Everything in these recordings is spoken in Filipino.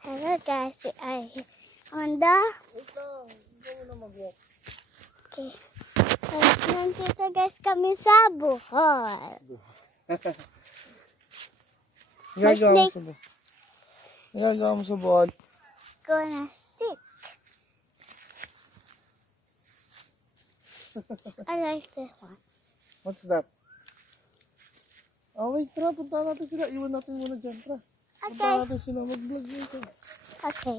Hello guys, ay Honda. Ito, hindi mo na mag-walk. Okay. Nandito guys kami sa Bohol. Nagagawa mo sa Bohol? Gonna sit. I like this one. What's that? Oh, wait, tara, punta natin sila. Iwan natin muna dyan, tara. Punta Okay. natin sila, mag-vlog dito. Okay.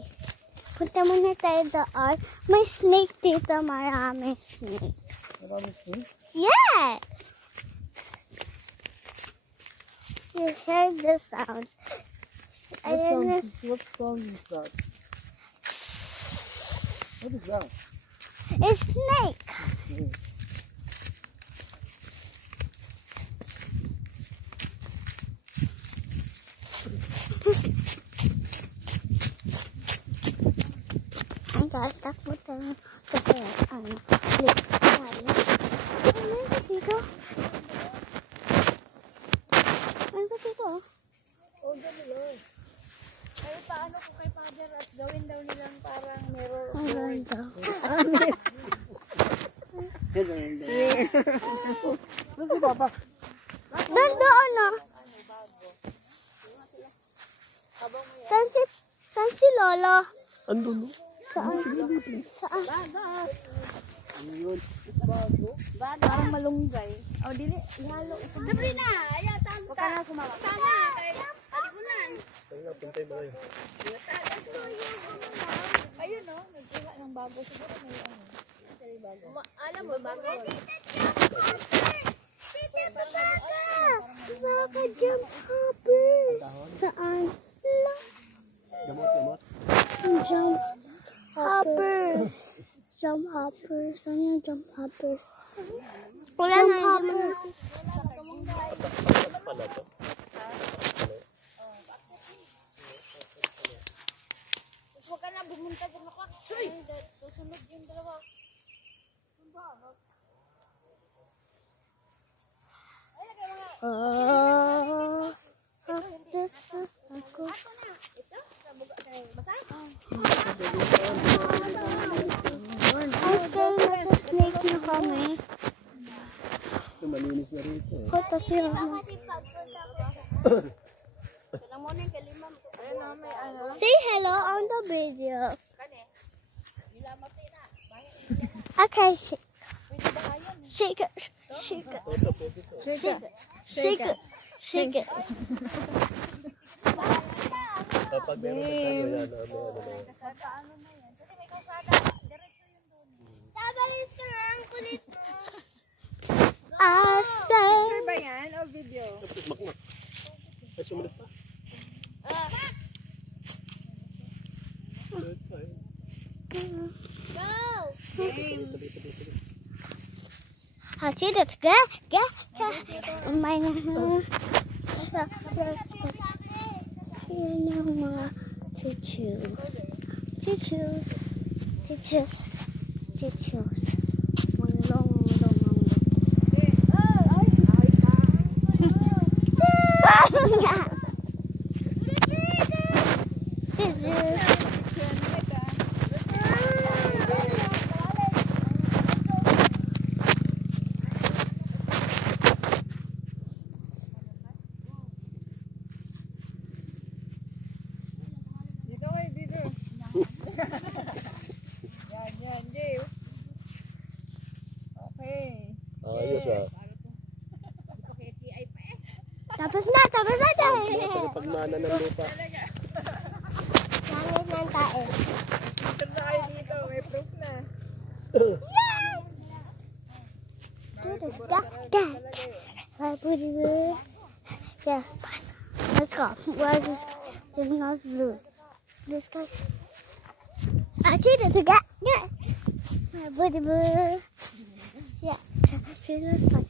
Punta muna tayo doon. May snake dito, maraming snake. Maraming snake? Yes! You hear the sound. What sound is that? What is that? It's snake. Ay guys, takbo tayo kasi ano dito? Ano ba dito? Oh, gano'n lang. Ay, paano kung kay Father at gawin daw nilang parang mirror of Ano life? Ano si Papa? Doon, no? Saan si Lolo? Andun, no? Saan? Saan? Ano yun? Bago? Parang malunggay. Oh, dili. Ihalo. Sabrina! Ayaw, tago ka. Huwag ka na sumama. Sana! Alikunan! Kaya pintay ba kayo? Ayun, no? Nagkuha ng bago. Siguro may ano. Alam mo, bago. Baka jump hopper. Saan? Gamot. Jump hopper. Jump hopper. Saan yung jump hoppers? Jump hoppers. Pala to. Huwag ka na bumunta dyan ako. Susunod yung dalawa. Ako. Guys, kayo nasa snake na kami. Malinis na rito eh. Ito siya. Say hello on the video. Okay, shake it, shake it, shake it, shake it, shake it. Kapag meron na tayo, yan, Picture ba yan o video? Makmak. Ay, sumunod pa. I'll see this. Get. My to choose. Dito kayo, dito. Yan, Jay. Okay. Ayos ah. Tapos na. Pagmana ng lupa. Langit ng tae. Picture na kayo dito. May proof na. Do this. Yes, fine. Let's go. Where is this? There's no blue. This guy's. I cheated to get. My booty boo. Yeah. This fine.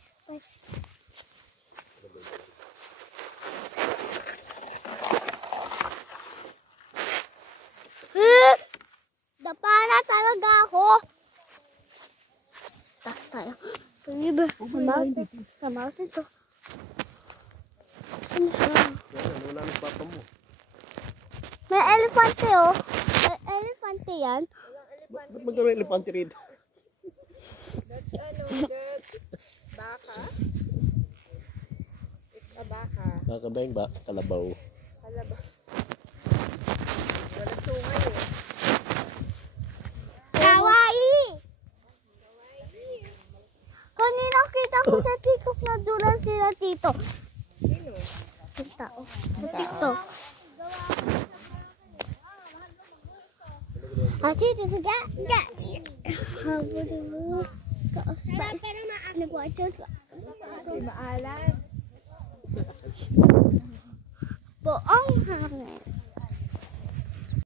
Dapa na talaga ako. Tas tayo. Sa libre. Sa mountain to. Saan siya? Yan, wala nang papa mo. May elephant. Elefante oh. Elefante yan. Ba't magkaroon ng elepante rito? That's baka. It's a baka. Kakabeng ba? Kalabaw. Halaba. Wala sungay eh. Kawaii! Kanina kita ko sa TikTok na dulan sila tito. Sino? Yung tao. Sa TikTok. Ate, dito ga. Habo dito. Kaospa. Nagwachos. Si maalan. Buong hangin.